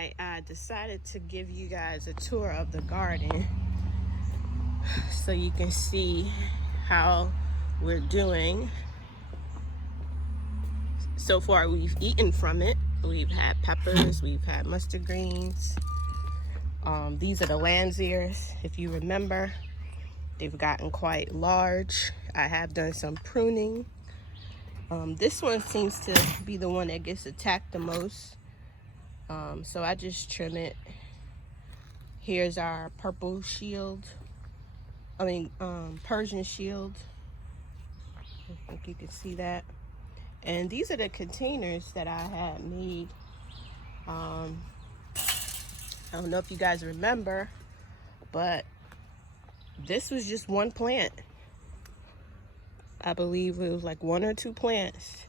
Alright, I decided to give you guys a tour of the garden so you can see how we're doing. So far we've eaten from it. We've had peppers, we've had mustard greens. These are the lamb's ears. If you remember, they've gotten quite large. I have done some pruning. This one seems to be the one that gets attacked the most. So I just trim it. Here's our purple shield. Persian shield. I think you can see that. And these are the containers that I had made. I don't know if you guys remember, but this was just one plant. I believe it was like one or two plants.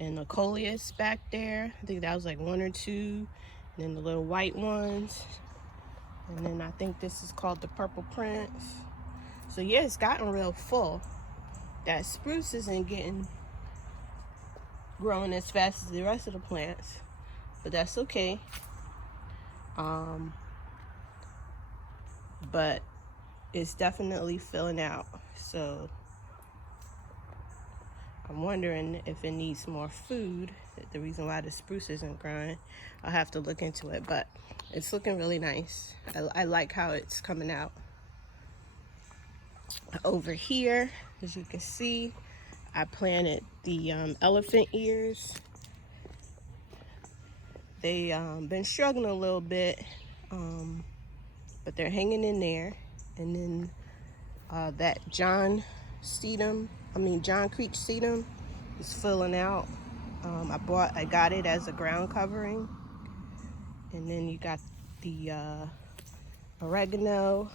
And the coleus back there, I think that was like one or two. And then the little white ones. And then I think this is called the purple prince. So yeah, it's gotten real full. That spruce isn't growing as fast as the rest of the plants, but that's okay. But it's definitely filling out. So I'm wondering if it needs more food. The reason why the spruce isn't growing, I'll have to look into it, but it's looking really nice. I like how it's coming out. Over here, as you can see, I planted the elephant ears. They been struggling a little bit, but they're hanging in there. And then that John Creek sedum is filling out. I got it as a ground covering. And then you got the oregano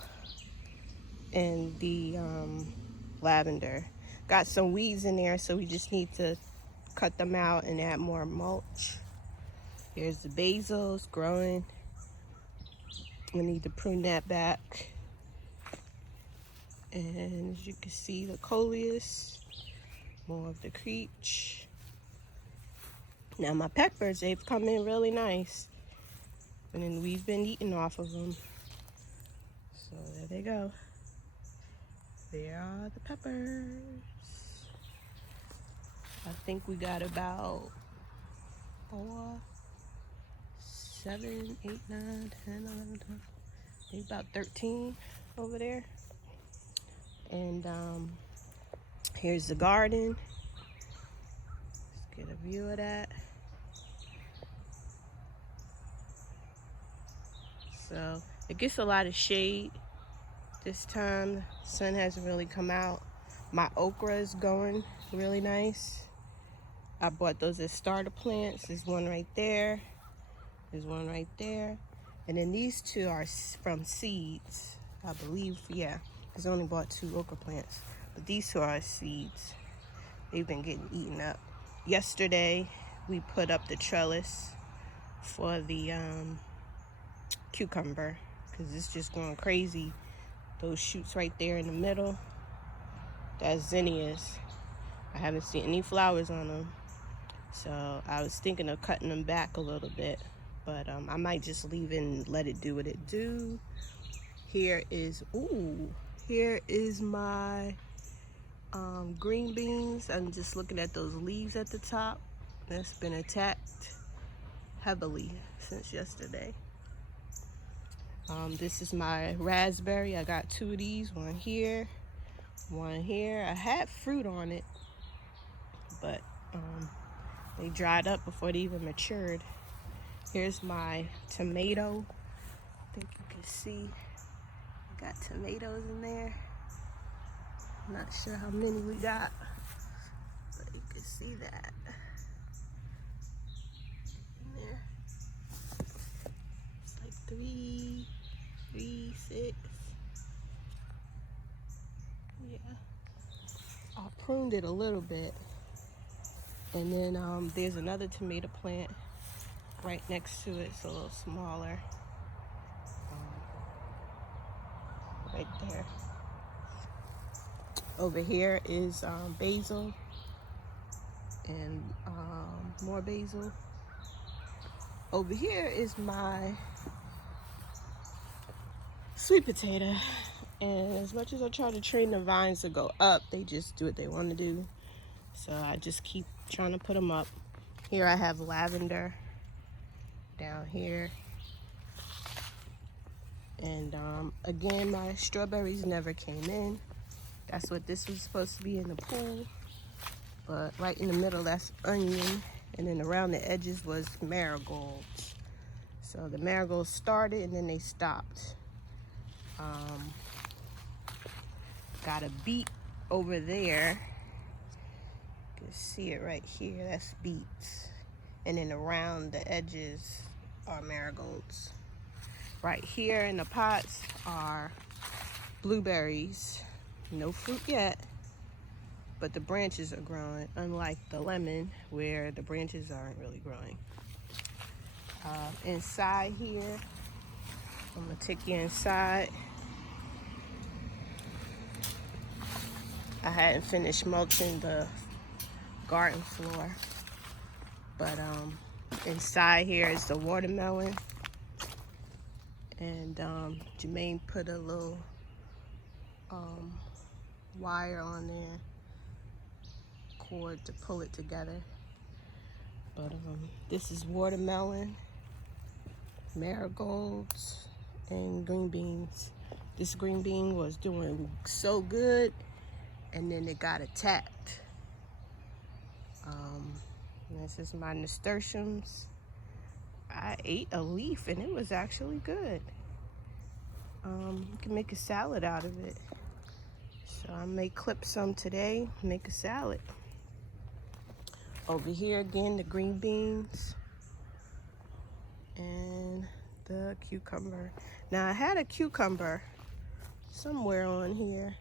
and the lavender. Got some weeds in there, so we just need to cut them out and add more mulch. Here's the basil, it's growing. We need to prune that back. And as you can see, the coleus, more of the creech. Now my peppers, they've come in really nice. And then we've been eating off of them. So there they go. There are the peppers. I think we got about 4, 7, 8, 9, 10, 11, 12, maybe about 13 over there. And here's the garden. Let's get a view of that. So it gets a lot of shade this time. The sun hasn't really come out. My okra is going really nice. I bought those as starter plants. There's one right there. There's one right there. And then these two are from seeds, I believe. Yeah, because I only bought 2 okra plants. But these 2 are seeds. They've been getting eaten up. Yesterday, we put up the trellis for the cucumber, because it's just going crazy. Those shoots right there in the middle, that's zinnias. I haven't seen any flowers on them, so I was thinking of cutting them back a little bit, but I might just leave it and let it do what it do. Here is my green beans. I'm just looking at those leaves at the top. That's been attacked heavily since yesterday. This is my raspberry. I got 2 of these, one here, one here. I had fruit on it, but they dried up before they even matured. Here's my tomato. I think you can see I got tomatoes in there. I'm not sure how many we got, but you can see that in there. It's like 3, 6. Yeah. I pruned it a little bit. And then there's another tomato plant right next to it. It's a little smaller. Right there. Over here is basil and more basil. Over here is my sweet potato. And as much as I try to train the vines to go up, they just do what they want to do. So I just keep trying to put them up. Here I have lavender down here. And again, my strawberries never came in. That's what this was supposed to be in the pool. But right in the middle, that's onion. And then around the edges was marigolds. So the marigolds started and then they stopped. Got a beet over there. You can see it right here. That's beets. And then around the edges are marigolds. Right here in the pots are blueberries. No fruit yet, but the branches are growing, unlike the lemon where the branches aren't really growing. Inside here, I'm gonna take you inside. I hadn't finished mulching the garden floor, but inside here is the watermelon. And Jermaine put a little wire on there, cord to pull it together. But this is watermelon, marigolds, and green beans. This green bean was doing so good, and then it got attacked. This is my nasturtiums. I ate a leaf and it was actually good. You can make a salad out of it. So I may clip some today, make a salad. Over here again, the green beans and the cucumber. Now I had a cucumber somewhere on here.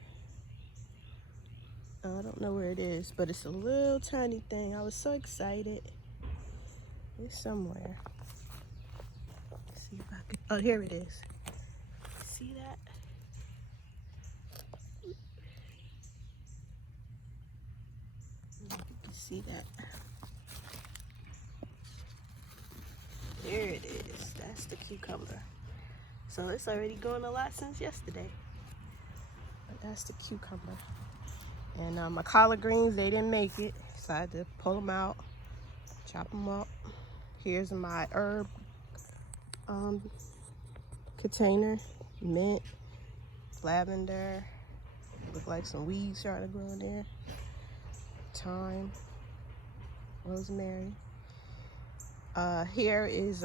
I don't know where it is, but it's a little tiny thing. I was so excited. It's somewhere. Let's see if I can. Oh, here it is. See that? You can see that. There it is. That's the cucumber. So it's already grown a lot since yesterday. But that's the cucumber. And my collard greens, they didn't make it. So I had to pull them out, chop them up. Here's my herb container. Mint, lavender. Look like some weeds starting to grow in there. Thyme, rosemary. Here is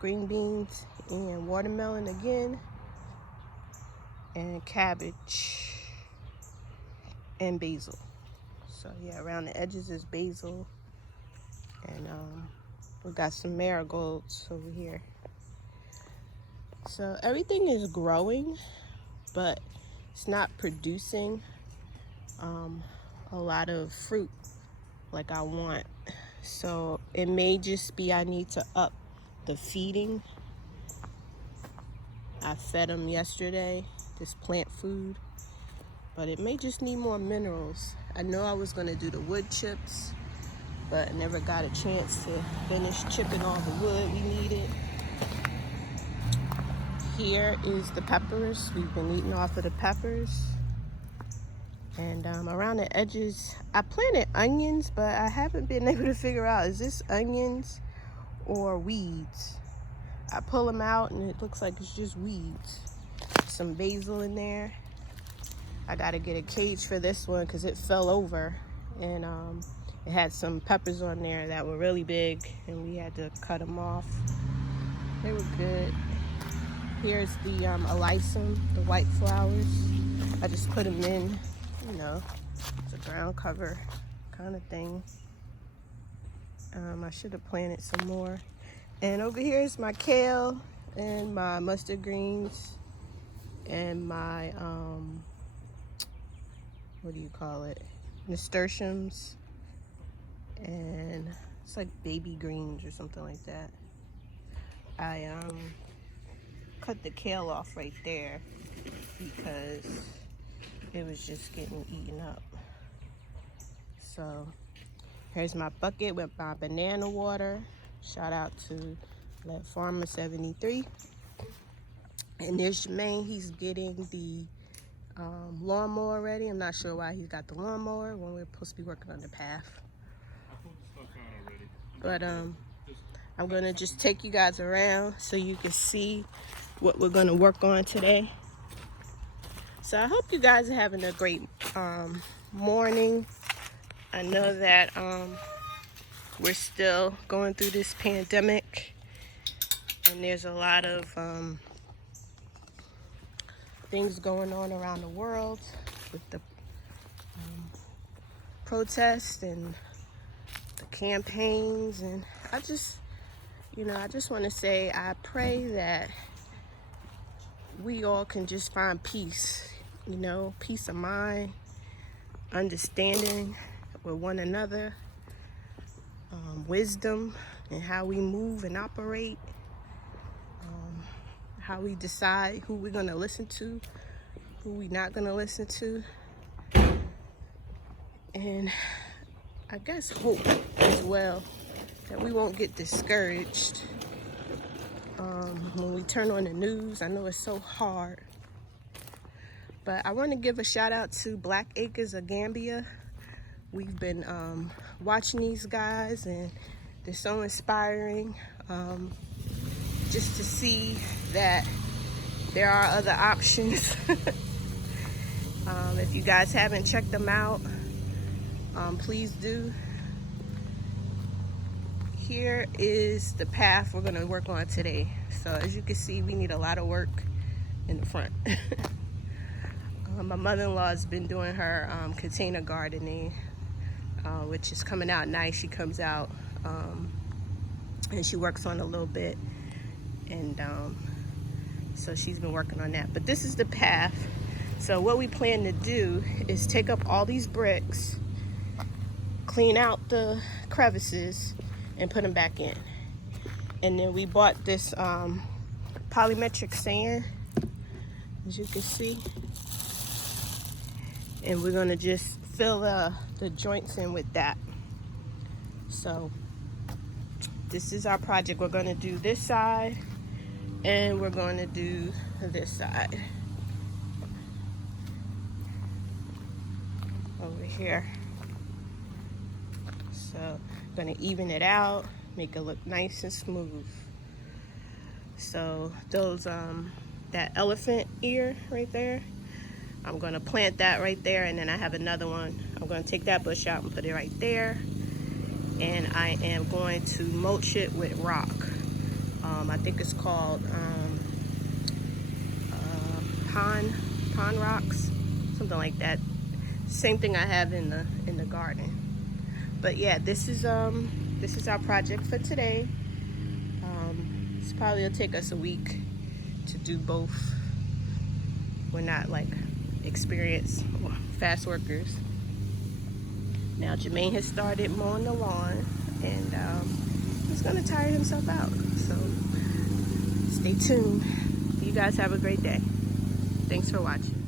green beans and watermelon again. And cabbage. And basil. So yeah, around the edges is basil, and we got some marigolds over here. So everything is growing, but it's not producing a lot of fruit like I want. So it may just be I need to up the feeding. I fed them yesterday, this plant food. But it may just need more minerals. I know I was gonna do the wood chips, but I never got a chance to finish chipping all the wood we needed. Here is the peppers. We've been eating off of the peppers. And around the edges, I planted onions, but I haven't been able to figure out, is this onions or weeds? I pull them out and it looks like it's just weeds. Some basil in there. I gotta get a cage for this one because it fell over, and it had some peppers on there that were really big, and we had to cut them off. They were good. Here's the alyssum, the white flowers. I just put them in, you know, it's a ground cover kind of thing. I should have planted some more. And over here is my kale and my mustard greens and my what do you call it, nasturtiums, and it's like baby greens or something like that. I cut the kale off right there because it was just getting eaten up. So here's my bucket with my banana water. Shout out to Let Farmer 73. And there's Jermaine. He's getting the lawnmower ready. I'm not sure why he's got the lawnmower when we're supposed to be working on the path. But I'm gonna just take you guys around so you can see what we're gonna work on today. So I hope you guys are having a great morning. I know that we're still going through this pandemic, and there's a lot of things going on around the world with the protests and the campaigns. And I just want to say I pray that we all can just find peace, peace of mind, understanding with one another, wisdom in how we move and operate, how we decide who we're going to listen to, who we're not going to listen to, and I guess hope as well that we won't get discouraged when we turn on the news. I know it's so hard, but I want to give a shout out to Black Acres of Gambia. We've been watching these guys, and they're so inspiring, just to see that there are other options. If you guys haven't checked them out, please do. Here is the path we're going to work on today. So as you can see, we need a lot of work in the front. My mother-in-law has been doing her container gardening, which is coming out nice. She comes out and she works on a little bit, and so she's been working on that. But this is the path. So what we plan to do is take up all these bricks, clean out the crevices, and put them back in. And then we bought this polymetric sand, as you can see, and we're gonna just fill the joints in with that. So this is our project. We're gonna do this side, and we're gonna do this side over here. So gonna even it out, make it look nice and smooth. So those that elephant ear right there, I'm gonna plant that right there, and then I have another one. I'm gonna take that bush out and put it right there, and I am going to mulch it with rock. I think it's called pond rocks, something like that. Same thing I have in the garden. But yeah, this is our project for today. This probably will take us a week to do both. We're not like experienced or fast workers. Now Jermaine has started mowing the lawn, and he's gonna tire himself out. So stay tuned. You guys have a great day. Thanks for watching.